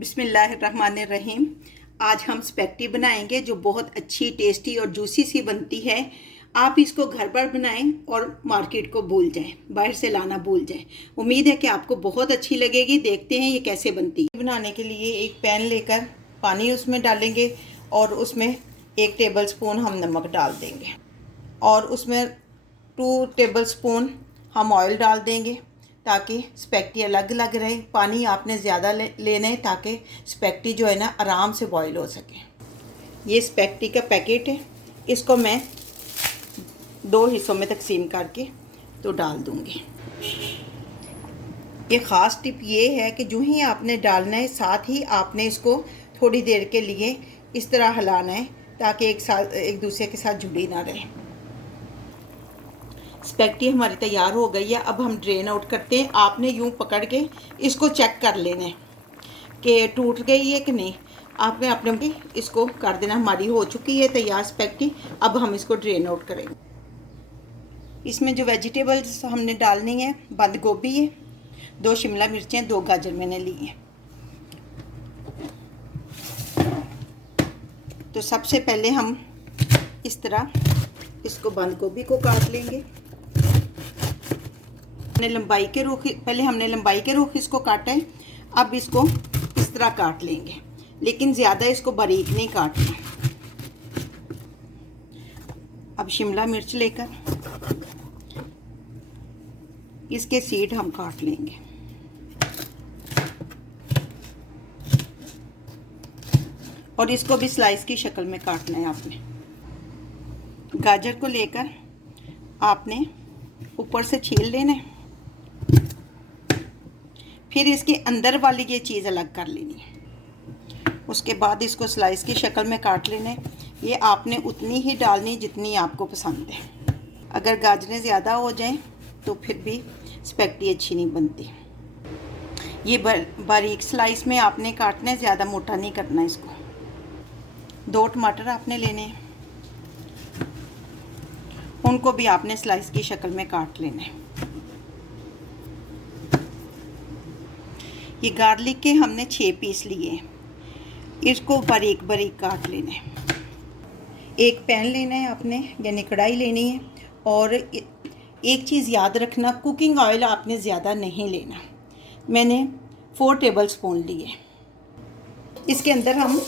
बिस्मिल्लाहिर्रहमानिर्रहीम। आज हम स्पैगेटी बनाएंगे जो बहुत अच्छी, टेस्टी और जूसी सी बनती है। आप इसको घर पर बनाएं और मार्केट को भूल जाएं, बाहर से लाना भूल जाएं। उम्मीद है कि आपको बहुत अच्छी लगेगी। देखते हैं ये कैसे बनती है। बनाने के लिए एक पैन लेकर पानी उसमें डालेंगे और उसमें 1 टेबलस्पून हम नमक डाल देंगे और उसमें 2 टेबलस्पून हम ऑयल डाल देंगे ताकि स्पैगेटी अलग अलग रहे। पानी आपने ज़्यादा लेना है ताकि स्पैगेटी जो है ना आराम से बॉईल हो सके। ये स्पैगेटी का पैकेट है, इसको मैं 2 हिस्सों में तकसीम करके तो डाल दूँगी। ये ख़ास टिप ये है कि जो ही आपने डालना है साथ ही आपने इसको थोड़ी देर के लिए इस तरह हिलाना है ताकि एक दूसरे के साथ जुड़ी ना रहे। स्पैगेटी हमारी तैयार हो गई है। अब हम ड्रेन आउट करते हैं। आपने यूँ पकड़ के इसको चेक कर लेना है कि टूट गई है कि नहीं। आपने अपने इसको कर देना। हमारी हो चुकी है तैयार स्पैगेटी। अब हम इसको ड्रेन आउट करेंगे। इसमें जो वेजिटेबल्स हमने डालनी है, बंद गोभी है, 2 शिमला मिर्चें, 2 गाजर मैंने ली हैं। तो सबसे पहले हम इस तरह इसको बंद गोभी को काट लेंगे। पहले हमने लंबाई के रुख इसको काटा है। अब इसको इस तरह काट लेंगे, लेकिन ज़्यादा इसको बारीक नहीं काटना। अब शिमला मिर्च लेकर इसके सीड हम काट लेंगे और इसको भी स्लाइस की शक्ल में काटना है आपने। गाजर को लेकर आपने ऊपर से छील लेना है, फिर इसके अंदर वाली ये चीज़ अलग कर लेनी है। उसके बाद इसको स्लाइस की शक्ल में काट लेना है। ये आपने उतनी ही डालनी जितनी आपको पसंद है। अगर गाजरें ज़्यादा हो जाएं तो फिर भी स्पैगेटी अच्छी नहीं बनती। ये बारीक स्लाइस में आपने काटना है, ज़्यादा मोटा नहीं करना इसको। 2 टमाटर आपने लेने हैं, उनको भी आपने स्लाइस की शक्ल में काट लेना है। ये गार्लिक के हमने 6 पीस लिए हैं, इसको बारीक बारीक काट लेना है। एक पैन लेना है आपने, यानी कढ़ाई लेनी है। और एक चीज़ याद रखना, कुकिंग ऑयल आपने ज़्यादा नहीं लेना। मैंने 4 टेबलस्पून लिए। इसके अंदर हम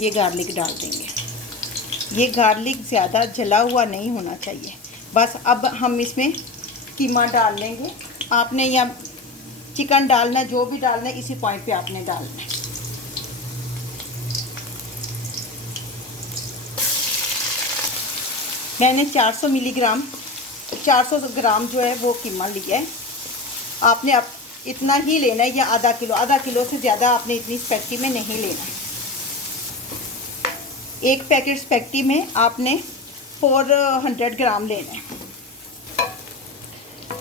ये गार्लिक डाल देंगे। ये गार्लिक ज़्यादा जला हुआ नहीं होना चाहिए। बस अब हम इसमें कीमा डाल लेंगे। आपने या चिकन डालना, जो भी डालना है, इसी पॉइंट पे आपने डालना है। मैंने 400 ग्राम जो है वो कीमा लिया है। आपने अब इतना ही लेना है, या आधा किलो से ज़्यादा आपने इतनी स्पैगेटी में नहीं लेना है। एक पैकेट स्पैगेटी में आपने 400 ग्राम लेना है।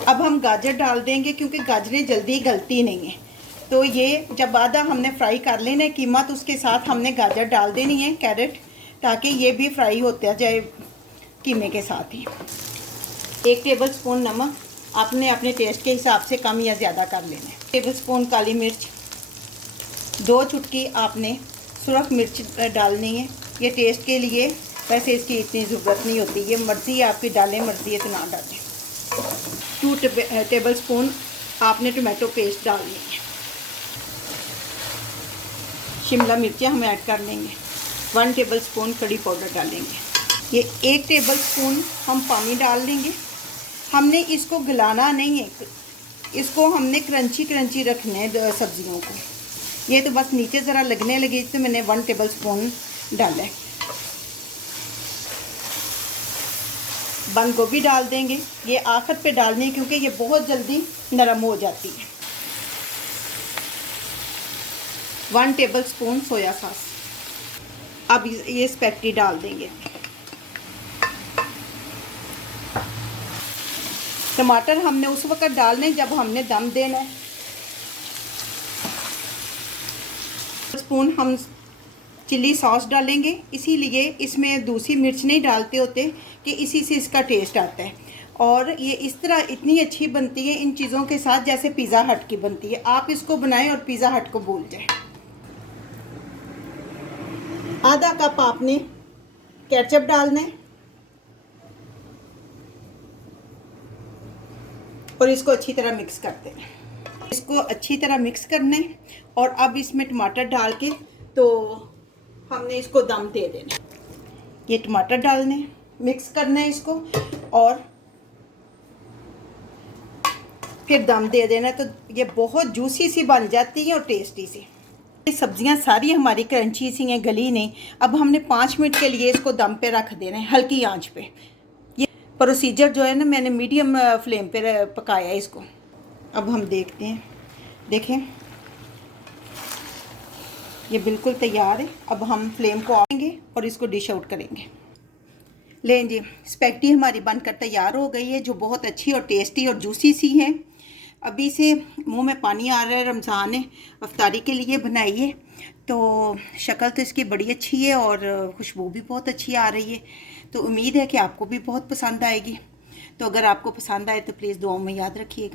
अब हम गाजर डाल देंगे क्योंकि गाजरें जल्दी गलती नहीं है। तो ये जब आधा हमने फ्राई कर लेना है कीमा, तो उसके साथ हमने गाजर डाल देनी है, कैरेट, ताकि ये भी फ्राई होता जाए कीमे के साथ ही। 1 टेबलस्पून नमक आपने अपने टेस्ट के हिसाब से कम या ज़्यादा कर लेना है। 1 टेबलस्पून काली मिर्च, 2 चुटकी आपने सुरख मिर्च डालनी है। ये टेस्ट के लिए, वैसे इसकी इतनी ज़रूरत नहीं होती, ये मर्ज़ी है आपकी, डालें, मर्ज़ी है तो ना डालें। 2 टेबलस्पून आपने टोमेटो पेस्ट डालनी है। शिमला मिर्चें हम ऐड कर लेंगे। 1 टेबलस्पून कड़ी पाउडर डालेंगे। ये 1 टेबलस्पून हम पानी डाल देंगे। हमने इसको गलाना नहीं है, इसको हमने क्रंची रखना है सब्जियों को। ये तो बस नीचे ज़रा लगने लगी तो मैंने 1 टेबलस्पून डाला है। बंद गोभी डाल देंगे। ये आखिर पे डालनी है क्योंकि ये बहुत जल्दी नरम हो जाती है। 1 टेबलस्पून सोया सॉस। अब ये स्पैगेटी डाल देंगे। टमाटर हमने उस वक्त डालने जब हमने दम देना है। स्पून हम चिली सॉस डालेंगे, इसीलिए इसमें दूसरी मिर्च नहीं डालते होते कि इसी से इसका टेस्ट आता है। और ये इस तरह इतनी अच्छी बनती है इन चीज़ों के साथ जैसे पिज़्ज़ा हट की बनती है। आप इसको बनाएं और पिज़्ज़ा हट को भूल जाएं। आधा कप आपने केचप डालना है और इसको अच्छी तरह मिक्स करते हैं। इसको अच्छी तरह मिक्स करना है और अब इसमें टमाटर डाल के तो हमने इसको दम दे देना। ये टमाटर डालने, मिक्स करना है इसको और फिर दम दे देना। तो ये बहुत जूसी सी बन जाती है और टेस्टी सी। ये सब्जियां सारी हमारी क्रंची सी हैं, गली नहीं। अब हमने 5 मिनट के लिए इसको दम पे रख देना है, हल्की आंच पे। ये प्रोसीजर जो है ना, मैंने मीडियम फ्लेम पे पकाया है इसको। अब हम देखते हैं, देखें ये बिल्कुल तैयार है। अब हम फ्लेम को ऑफ करेंगे और इसको डिश आउट करेंगे। लें जी, स्पैगेटी हमारी बनकर तैयार हो गई है, जो बहुत अच्छी और टेस्टी और जूसी सी है। अभी से मुंह में पानी आ रहा है। रमज़ान है, अफ्तारी के लिए बनाई है। तो शक्ल तो इसकी बड़ी अच्छी है और खुशबू भी बहुत अच्छी आ रही है। तो उम्मीद है कि आपको भी बहुत पसंद आएगी। तो अगर आपको पसंद आए तो प्लीज़ दुआओं में याद रखिएगा।